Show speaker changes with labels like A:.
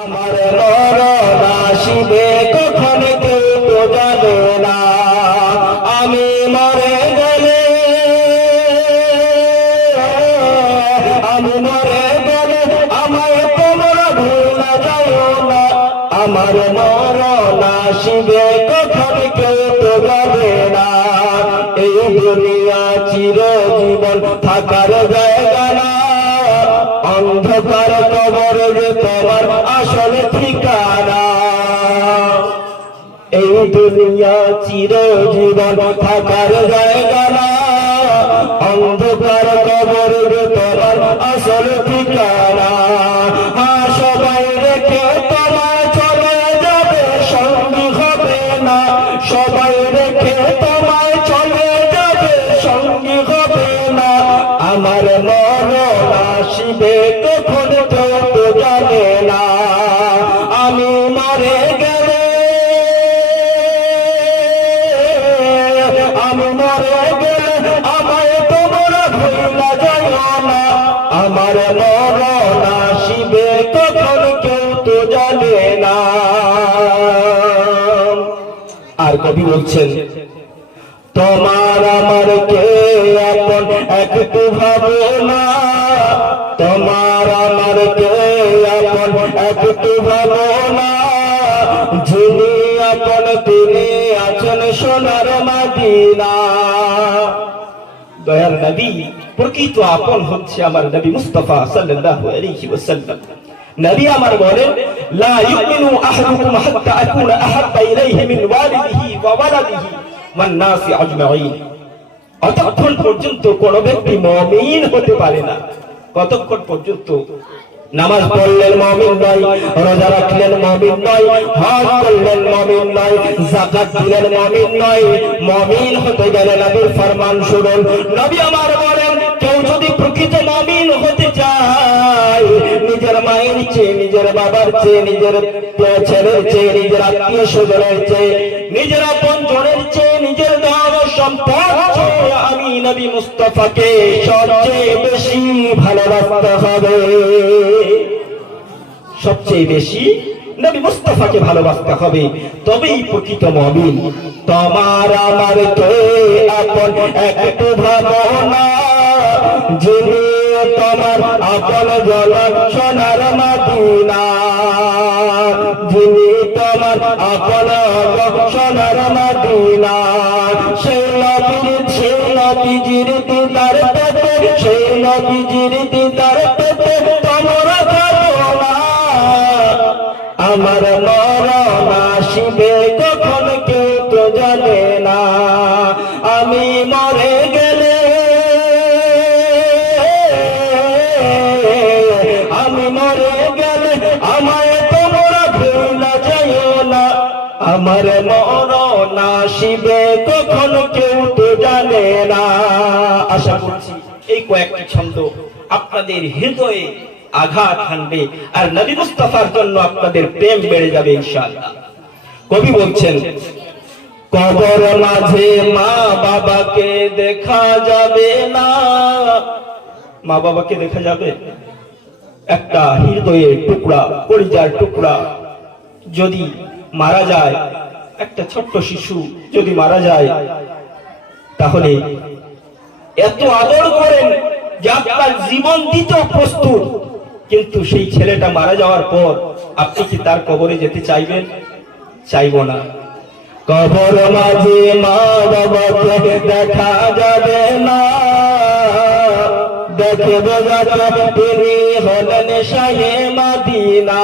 A: আমার মরণ আসিবে কখন কেউ তো জানে না। আমি মরে গেলে, আমি মরে গেলে আমায় তোমরা ভুলে যাও না। আমার মরণ আসিবে কখন কেউ তো জানে এই দুনিয়া চিরজীবন থাকার দুনিয়া চিরজীবন থাকার জায়গা না। অন্ধকার কবর আসল ঠিকানা। সবাই সবাই রেখে তোমায় আমার মরণ আসিবে কখন তো জানে না। আমি মরে মরণ আসিবে কখন কেউ তো না। আর কবি বলছেন, তোমার আমার কে আপন একটু ভাবনা তোমার আমার কে আপন একটু ভাবনা যিনি আপন তিনি আছেন সোনার মাদিনা। দয়াল নবী প্রকৃত আপন হচ্ছে আমার নবী মুস্তাফা সাল্লাল্লাহু আলাইহি ওয়াসাল্লাম। নবী আমার বলেন, লা ইউমিনু আহাদুকুম হাত্তা আকুনা আহাব্বা ইলাইহি মিন ওয়ালিদিহি ওয়া ওয়ালাদিহি ওয়ান নাসি আজমাইন। অতক্ষণ পর্যন্ত কোন ব্যক্তি মমিন হতে পারে না। কতক্ষণ পর্যন্ত? নামাজ পড়লেন মমিন নয়, রোজা রাখলেন মমিন নয়, হজ করলেন মমিন নয় জাকাত দিলেন মমিন নয়। মমিন হতে গেলে নবীর ফরমান শুনুন। নবী আমার মায়ের চেয়ে, নিজের বাবার চেয়ে, নিজের ছেলের চেয়ে, নিজের আত্মীয় স্বজনের চেয়ে, নিজের আপন জনের চেয়ে, নিজের সম্পদ আমি নবী মুস্তফাকে সবচেয়ে বেশি ভালোবাসতে হবে। সবচেয়ে বেশি নবী মুস্তফাকে ভালোবাসতে হবে। তবেই প্রকৃত মবিন তোমার আমার কে আপন একটু ভাবনা যিনি তোমার আপন জল সোনার মাদিনা। যিনি তোমার আপন সোনার মাদিনা। সেই নবীর, সেই নবীজির দিদার পেতে সেই নবীজির দিদার পেতে তোমরা আমার মরণ আসিবে কখন কেউ তো জানে না। আমি মরে আমার মরণ আসিবে কখন কেউ তো জানে না। আশা করছি এই কয়েকটি ছন্দ আপনাদের হৃদয়ে আঘাত হানবে আর নবী মুস্তাফার জন্য আপনাদের প্রেম বেড়ে যাবে ইনশাআল্লাহ। কবি বলছেন, কবর মাঝে মা বাবাকে দেখা যাবে না। মা বাবাকে দেখা যাবে? একটা হৃদয়ের টুকরা পরিজার টুকরা যদি মারা যায়, একটা ছোট্ট শিশু যদি মারা যায়, তাহলে এত আদর করেন যে আপনার জীবন দিতেও প্রস্তুত। কিন্তু সেই ছেলেটা মারা যাওয়ার পর আপনি কি তার কবরে যেতে চাইবেন? চাইব না। কবর মাঝে মা বাবাকে দেখা যাবে না। দেখে বোঝা তিনি হলেন শাহে মাদিনা।